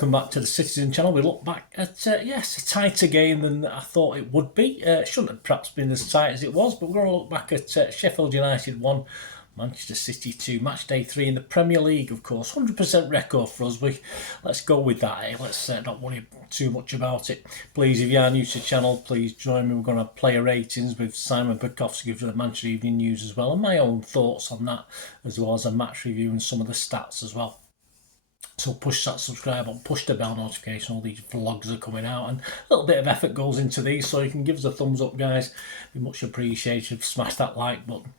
welcome back to the Citizen channel. We look back at, yes, a tighter game than I thought it would be. It shouldn't have perhaps been as tight as it was, but we're going to look back at Sheffield United 1, Manchester City 2, match day 3 in the Premier League, of course. 100% record for us. Let's go with that, eh? Let's not worry too much about it. Please, if you are new to the channel, please join me. We're going to have player ratings with Simon Bukowski for the Manchester Evening News as well, and my own thoughts on that, as well as a match review and some of the stats as well. So push that subscribe button, push the bell notification, all these vlogs are coming out, and a little bit of effort goes into these, so you can give us a thumbs up, guys. Be much appreciated. Smash that like button.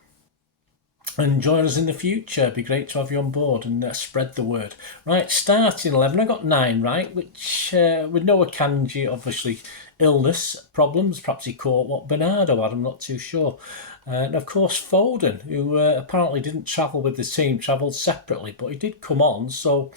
And join us in the future. It'd be great to have you on board and spread the word. Right, starting 11, I got 9 right, which with Noah Kanji, obviously illness, problems, perhaps he caught what Bernardo had, I'm not too sure. And of course Foden, who apparently didn't travel with the team, travelled separately, but he did come on, so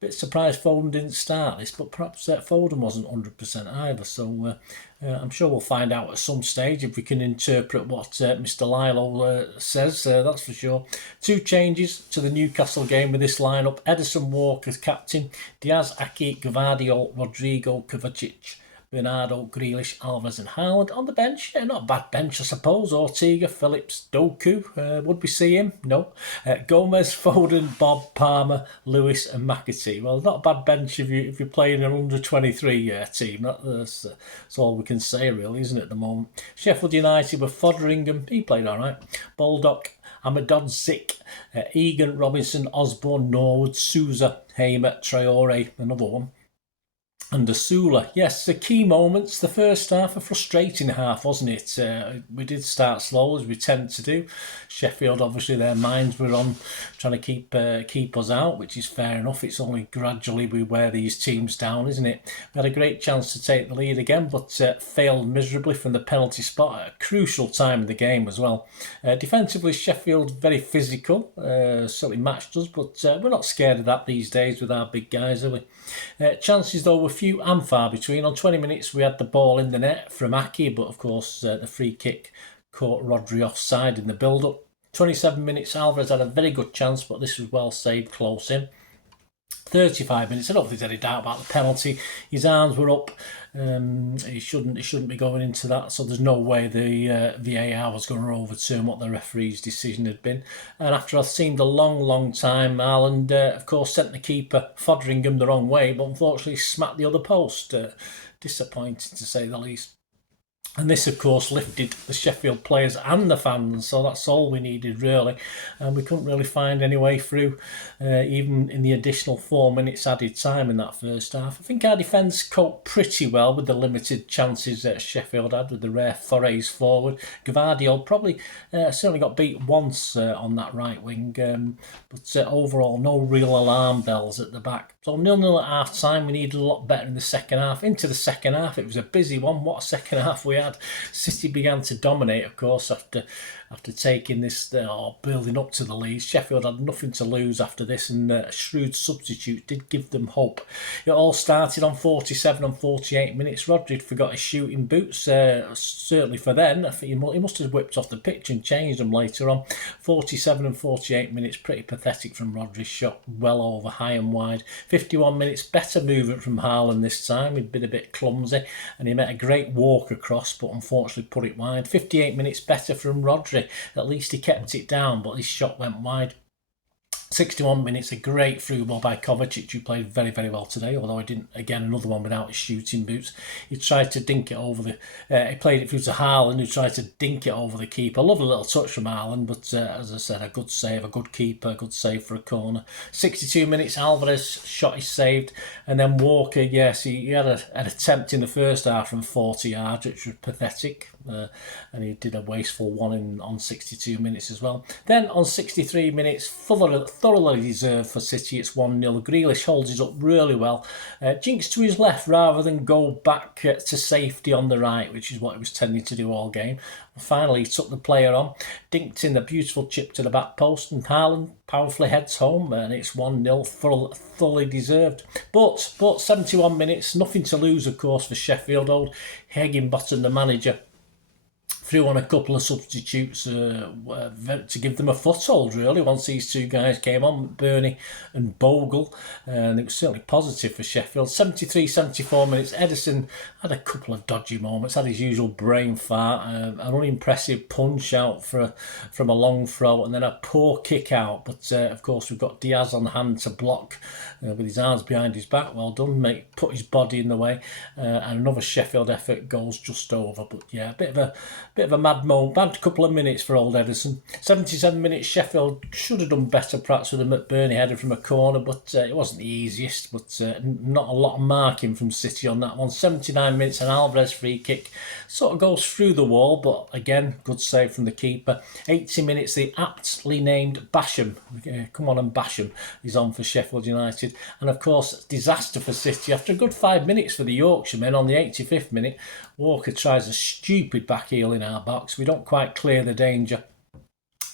a bit surprised Foden didn't start this, but perhaps Foden wasn't 100% either, so I'm sure we'll find out at some stage if we can interpret what Mr. Lilo says, that's for sure. 2 changes to the Newcastle game with this lineup: Edison Walker as captain, Diaz, Aki, Gvardiol, Rodrigo, Kovacic, Bernardo, Grealish, Alvarez and Haaland. On the bench, not a bad bench I suppose. Ortega, Phillips, Doku, would we see him? No. Gomez, Foden, Bob, Palmer, Lewis and McAtee. Well, not a bad bench if you're playing an under-23 team. That's all we can say really, isn't it, at the moment. Sheffield United with Foderingham, he played alright. Baldock, Amadodzik, Egan, Robinson, Osborne, Norwood, Souza, Hamer, Traore, another one. And Asula, yes, the key moments. The first half, a frustrating half, wasn't it? We did start slow, as we tend to do. Sheffield, obviously, their minds were on trying to keep us out, which is fair enough. It's only gradually we wear these teams down, isn't it? We had a great chance to take the lead again, but failed miserably from the penalty spot at a crucial time in the game as well. Defensively, Sheffield very physical, certainly matched us, but we're not scared of that these days with our big guys, are we? Chances, though, were few and far between. On 20 minutes, we had the ball in the net from Aki, but of course, the free kick caught Rodri offside in the build-up. 27 minutes, Alvarez had a very good chance, but this was well saved, close in. 35 minutes, I don't think there's any doubt about the penalty. His arms were up. He shouldn't be going into that, so there's no way the VAR was going to overturn what the referee's decision had been. And after I seemed a long time, Haaland, of course, sent the keeper, Foderingham, the wrong way, but unfortunately smacked the other post. Disappointing, to say the least. And this, of course, lifted the Sheffield players and the fans, so that's all we needed, really. And we couldn't really find any way through, even in the additional 4 minutes added time in that first half. I think our defence coped pretty well with the limited chances that Sheffield had, with the rare forays forward. Gvardiol probably certainly got beat once on that right wing, but overall, no real alarm bells at the back. So 0-0 at half-time. We needed a lot better in the second half. Into the second half, it was a busy one. What a second half we had. City began to dominate, of course, after taking this, or building up to the lead. Sheffield had nothing to lose after this, and a shrewd substitute did give them hope. It all started on 47 and 48 minutes. Rodri forgot his shooting boots, certainly for then. I think he must have whipped off the pitch and changed them later on. 47 and 48 minutes, pretty pathetic from Rodri's shot, well over, high and wide. 51 minutes, better movement from Haaland this time. He'd been a bit clumsy, and he met a great walk across, but unfortunately put it wide. 58 minutes, better from Rodri. At least he kept it down, but his shot went wide. 61 minutes, a great through ball by Kovacic, who played very well today, although he didn't, again, another one without his shooting boots. He tried to dink it over the... he played it through to Haaland, who tried to dink it over the keeper. Lovely little touch from Haaland, but as I said, a good save, a good keeper, a good save for a corner. 62 minutes, Alvarez shot is saved, and then Walker, yes, he had an attempt in the first half from 40 yards, which was pathetic, and he did a wasteful one on 62 minutes as well. Then on 63 minutes, thoroughly deserved for City, it's 1-0. Grealish holds it up really well. Jinks to his left rather than go back to safety on the right, which is what he was tending to do all game. Finally, he took the player on, dinked in the beautiful chip to the back post, and Haaland powerfully heads home, and it's 1-0, thoroughly deserved. But 71 minutes, nothing to lose, of course, for Sheffield. Old Higginbottom, the manager, threw on a couple of substitutes to give them a foothold, really, once these two guys came on, McBurney and Bogle, and it was certainly positive for Sheffield. 73, 74 minutes, Edison had a couple of dodgy moments, had his usual brain fart, an unimpressive punch out from a long throw, and then a poor kick out, but of course we've got Diaz on hand to block with his arms behind his back. Well done, mate. Put his body in the way, and another Sheffield effort goes just over. But yeah, a bit of a bad couple of minutes for old Edison. 77 minutes, Sheffield should have done better perhaps with a McBurney header from a corner, but it wasn't the easiest. But not a lot of marking from City on that one. 79 minutes, an Alvarez free kick sort of goes through the wall, but again, good save from the keeper. 80 minutes, the aptly named Basham, come on and Basham, is on for Sheffield United. And of course, disaster for City. After a good 5 minutes for the Yorkshiremen, on the 85th minute, Walker tries a stupid back heel in our box. We don't quite clear the danger,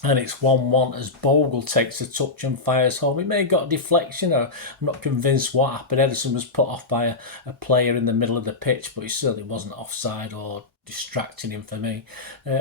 and it's 1-1 as Bogle takes a touch and fires home. It may have got a deflection, or I'm not convinced what happened. Edison was put off by a player in the middle of the pitch, but he certainly wasn't offside or distracting him for me.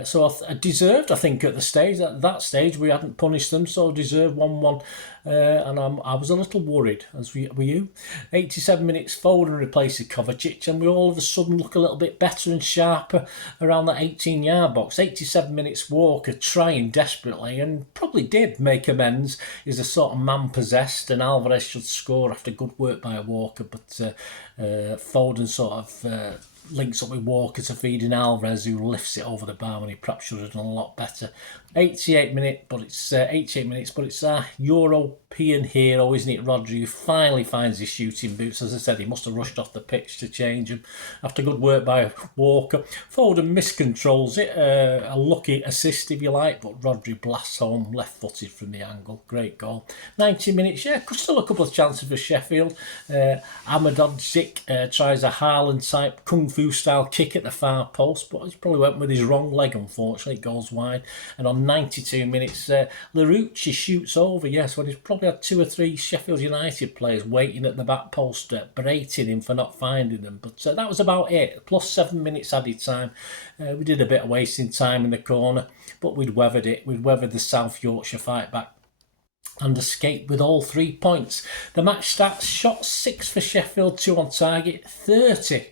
So I deserved, I think, at the stage, at that stage, we hadn't punished them, so deserved 1-1. And I was a little worried, as were you. 87 minutes, Foden replaces Kovacic, and we all of a sudden look a little bit better and sharper around that 18-yard box. 87 minutes, Walker trying desperately, and probably did make amends. Is a sort of man possessed, and Alvarez should score after good work by Walker, but Foden sort of links up with Walker to feed in Alvarez, who lifts it over the bar when he perhaps should have done a lot better. 88 minutes, but it's our European hero, isn't it, Rodri, who finally finds his shooting boots. As I said, he must have rushed off the pitch to change them after good work by Walker. Foden miscontrols it, a lucky assist if you like, but Rodri blasts home left-footed from the angle. Great goal. 90 minutes, yeah, still a couple of chances for Sheffield. Ahmedhodzic tries a Haaland-type kung fu style kick at the far post, but he probably went with his wrong leg, unfortunately. It goes wide. And on 92 minutes, Larouci shoots over, yes, when he's probably had 2 or 3 Sheffield United players waiting at the back post, berating him for not finding them. But that was about it. Plus 7 minutes added time. We did a bit of wasting time in the corner, but we'd weathered it. We'd weathered the South Yorkshire fight back and escaped with all 3 points. The match stats: shot 6 for Sheffield, 2 on target, 30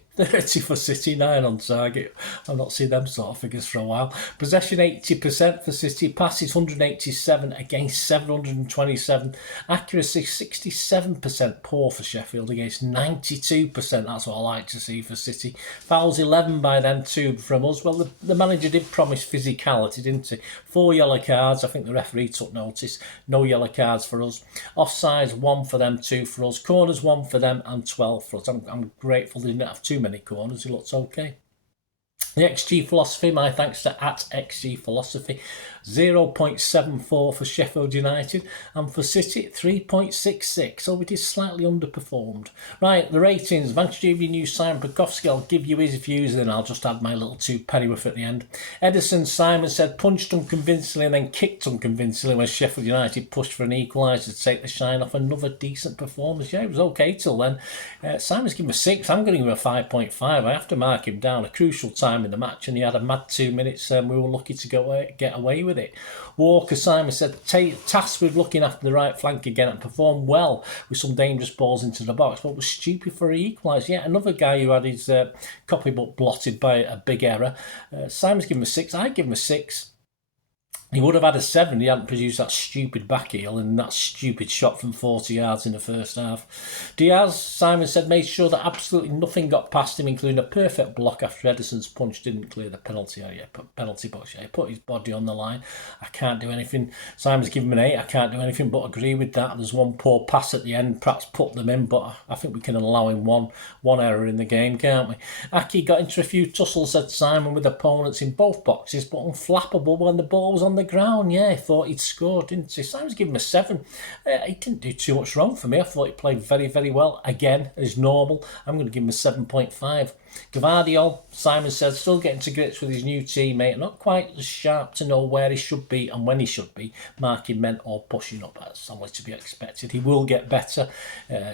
for City, 9 on target. I've not seen them sort of figures for a while. Possession 80% for City, passes 187 against 727. Accuracy 67%, poor for Sheffield against 92%. That's what I like to see for City. Fouls 11 by them, 2 from us. Well, the manager did promise physicality, didn't he? 4 yellow cards. I think the referee took notice. No yellow cards for us. Offsides 1 for them, 2 for us. Corners 1 for them and 12 for us. I'm grateful they didn't have too many corners. He looks okay. The XG philosophy, my thanks to @XG philosophy, 0.74 for Sheffield United, and for City 3.66, so it is slightly underperformed. Right, the ratings. Manchester United news Simon Pekowski, I'll give you his views, and then I'll just add my little 2 pennyworth at the end. Edison Simon said punched unconvincingly and then kicked unconvincingly when Sheffield United pushed for an equaliser to take the shine off another decent performance. Yeah, it was okay till then. Simon's given him a 6. I'm going to give him a 5.5. I have to mark him down. A crucial time in the match, and he had a mad 2 minutes, and we were lucky to get away with it. Walker Simon said tasked with looking after the right flank again and performed well with some dangerous balls into the box, but was stupid for an equaliser. Yeah, another guy who had his copybook blotted by a big error. Simon's given him a 6. I give him a 6. He would have had a 7 if he hadn't produced that stupid back heel and that stupid shot from 40 yards in the first half. Diaz, Simon said, made sure that absolutely nothing got past him, including a perfect block after Edison's punch didn't clear the penalty area. Penalty box, yeah. He put his body on the line. I can't do anything. Simon's given him an 8. I can't do anything but agree with that. There's one poor pass at the end, perhaps put them in, but I think we can allow him one error in the game, can't we? Aki got into a few tussles, said Simon, with opponents in both boxes, but unflappable when the ball was on the ground. Yeah, he thought he'd scored, didn't he? Simon's given him a 7. He didn't do too much wrong for me. I thought he played very, very well. Again, as normal. I'm going to give him a 7.5. Gvardiol, Simon says, still getting to grips with his new teammate, not quite as sharp to know where he should be and when he should be, marking men or pushing up. That's somewhere to be expected. He will get better.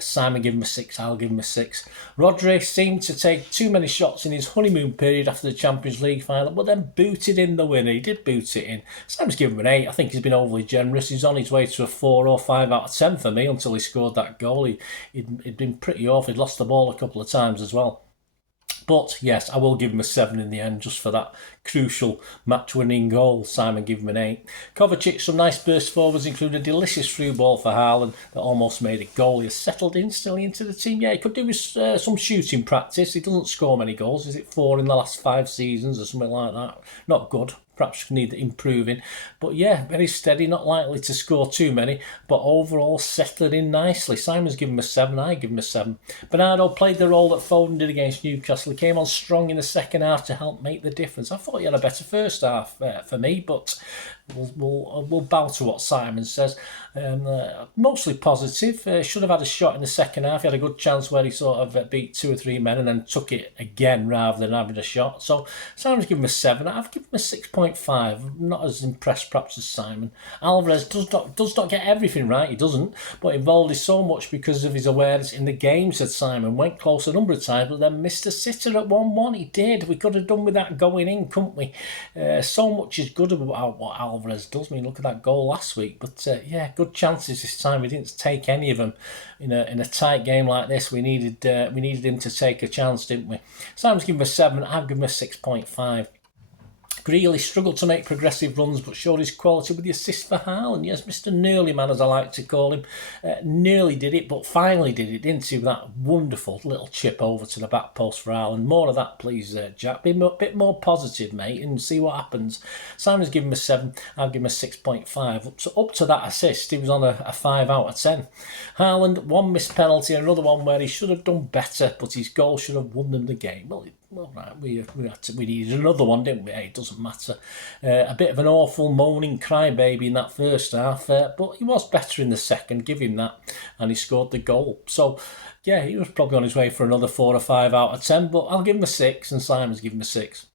Simon give him a 6, I'll give him a 6. Rodri seemed to take too many shots in his honeymoon period after the Champions League final, but then booted in the winner. He did boot it in. Simon's given him an 8. I think he's been overly generous. He's on his way to a 4 or 5 out of 10 for me until he scored that goal. He'd been pretty awful. He'd lost the ball a couple of times as well. But yes, I will give him a 7 in the end, just for that crucial match-winning goal. Simon give him an 8. Kovacic, some nice burst forwards, include a delicious through ball for Haaland that almost made a goal. He has settled instantly into the team. Yeah, he could do with some shooting practice. He doesn't score many goals. Is it 4 in the last 5 seasons or something like that? Not good. Perhaps need improving. But yeah, very steady, not likely to score too many, but overall settled in nicely. Simon's given him a 7, I give him a 7. Bernardo played the role that Foden did against Newcastle. He came on strong in the second half to help make the difference. I thought he had a better first half for me, but we'll bow to what Simon says. Mostly positive. Should have had a shot in the second half. He had a good chance where he sort of beat 2 or 3 men and then took it again rather than having a shot. So Simon's given him a 7. I've given him a 6.5. I'm not as impressed perhaps as Simon. Alvarez does not get everything right. He doesn't, but involved is so much because of his awareness in the game, said Simon. Went close a number of times, but then missed a sitter at 1-1. He did. We could have done with that going in, couldn't we? So much is good about what Alvarez does. I mean, look at that goal last week. But yeah, good chances this time. We didn't take any of them in a tight game like this. We needed him to take a chance, didn't we? Simon's given him a 7. I've given him a 6.5. Greeley struggled to make progressive runs but showed his quality with the assist for Haaland. Yes, Mr. Nearly Man, as I like to call him. Nearly did it, but finally did it, didn't he? With that wonderful little chip over to the back post for Haaland. More of that, please, Jack. Be a bit more positive, mate, and see what happens. Simon's given him a 7. I'll give him a 6.5. Up to that assist, he was on a 5 out of 10. Haaland, one missed penalty, another one where he should have done better, but his goal should have won them the game. Well, right, we needed another one, didn't we? Hey, it doesn't matter. A bit of an awful moaning crybaby in that first half, but he was better in the second, give him that, and he scored the goal. So, yeah, he was probably on his way for another 4 or 5 out of 10, but I'll give him a 6, and Simon's given him a 6.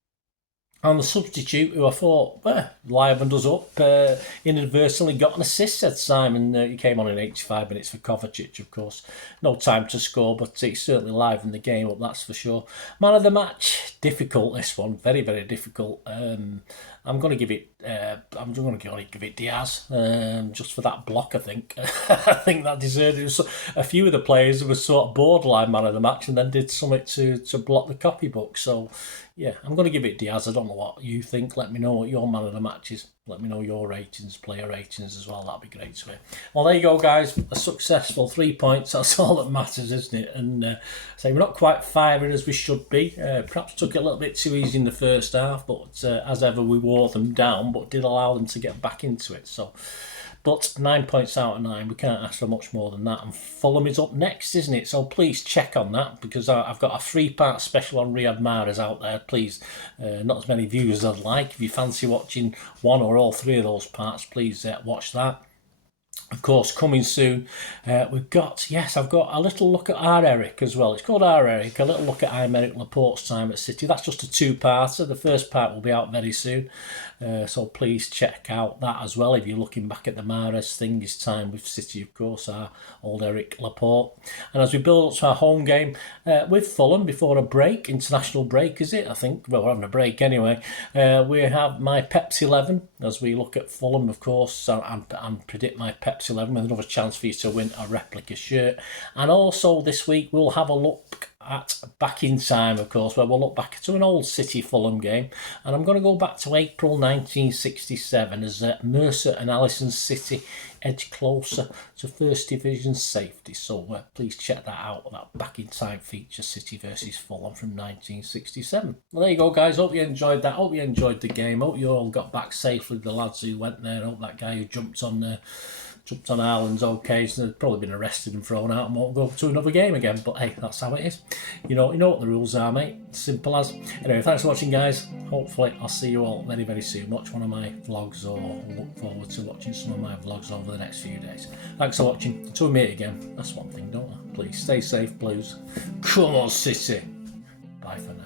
And the substitute, who I thought, livened us up, inadvertently got an assist, said Simon. He came on in 85 minutes for Kovacic, of course. No time to score, but he certainly livened the game up, that's for sure. Man of the match, difficult this one, very, very difficult. I'm going to give it. I'm going to give it Diaz, just for that block. I think. I think that deserved it. A few of the players were sort of borderline man of the match, and then did something to block the copybook. So, yeah, I'm going to give it Diaz. I don't know what you think. Let me know what your man of the match is. Let me know your ratings, player ratings as well. That'd be great to hear. Well, there you go, guys. A successful 3 points. That's all that matters, isn't it? And so we're not quite firing as we should be. Perhaps took it a little bit too easy in the first half, but as ever, we wore them down, but did allow them to get back into it. So, but 9 points out of 9, we can't ask for much more than that. And Fulham is up next, isn't it? So please check on that, because I've got a 3-part special on Riyad Mahrez out there. Please, not as many views as I'd like. If you fancy watching one or all 3 of those parts, please watch that. Of course, coming soon, I've got a little look at our Eric as well. It's called Our Eric, a little look at Aymeric Laporte's time at City. That's just a 2-parter. The first part will be out very soon. So please check out that as well if you're looking back at the Mahrez thing, his time with City, of course, our old Eric Laporte. And as we build up to our home game with Fulham before a break, international break, is it? I think, well, we're having a break anyway. We have my Pepsi 11 as we look at Fulham, of course, and predict my Pepsi 11 with another chance for you to win a replica shirt. And also this week we'll have a look at Back in Time, of course, where we'll look back to an old City Fulham game, and I'm going to go back to April 1967 as Mercer and Allison's City edge closer to First Division safety. So please check that out, that Back in Time feature, City versus Fulham from 1967. Well, there you go, guys. Hope you enjoyed that. Hope you enjoyed the game. Hope you all got back safely, the lads who went there. Hope that guy who jumped on Ireland's okay, so they've probably been arrested and thrown out and won't go to another game again. But hey, that's how it is. You know what the rules are, mate. Simple as. Anyway, thanks for watching, guys. Hopefully I'll see you all very, very soon. Watch one of my vlogs, or look forward to watching some of my vlogs over the next few days. Thanks for watching. Until we meet again, that's one thing, don't I? Please stay safe, Blues. Come on, City. Bye. Bye for now.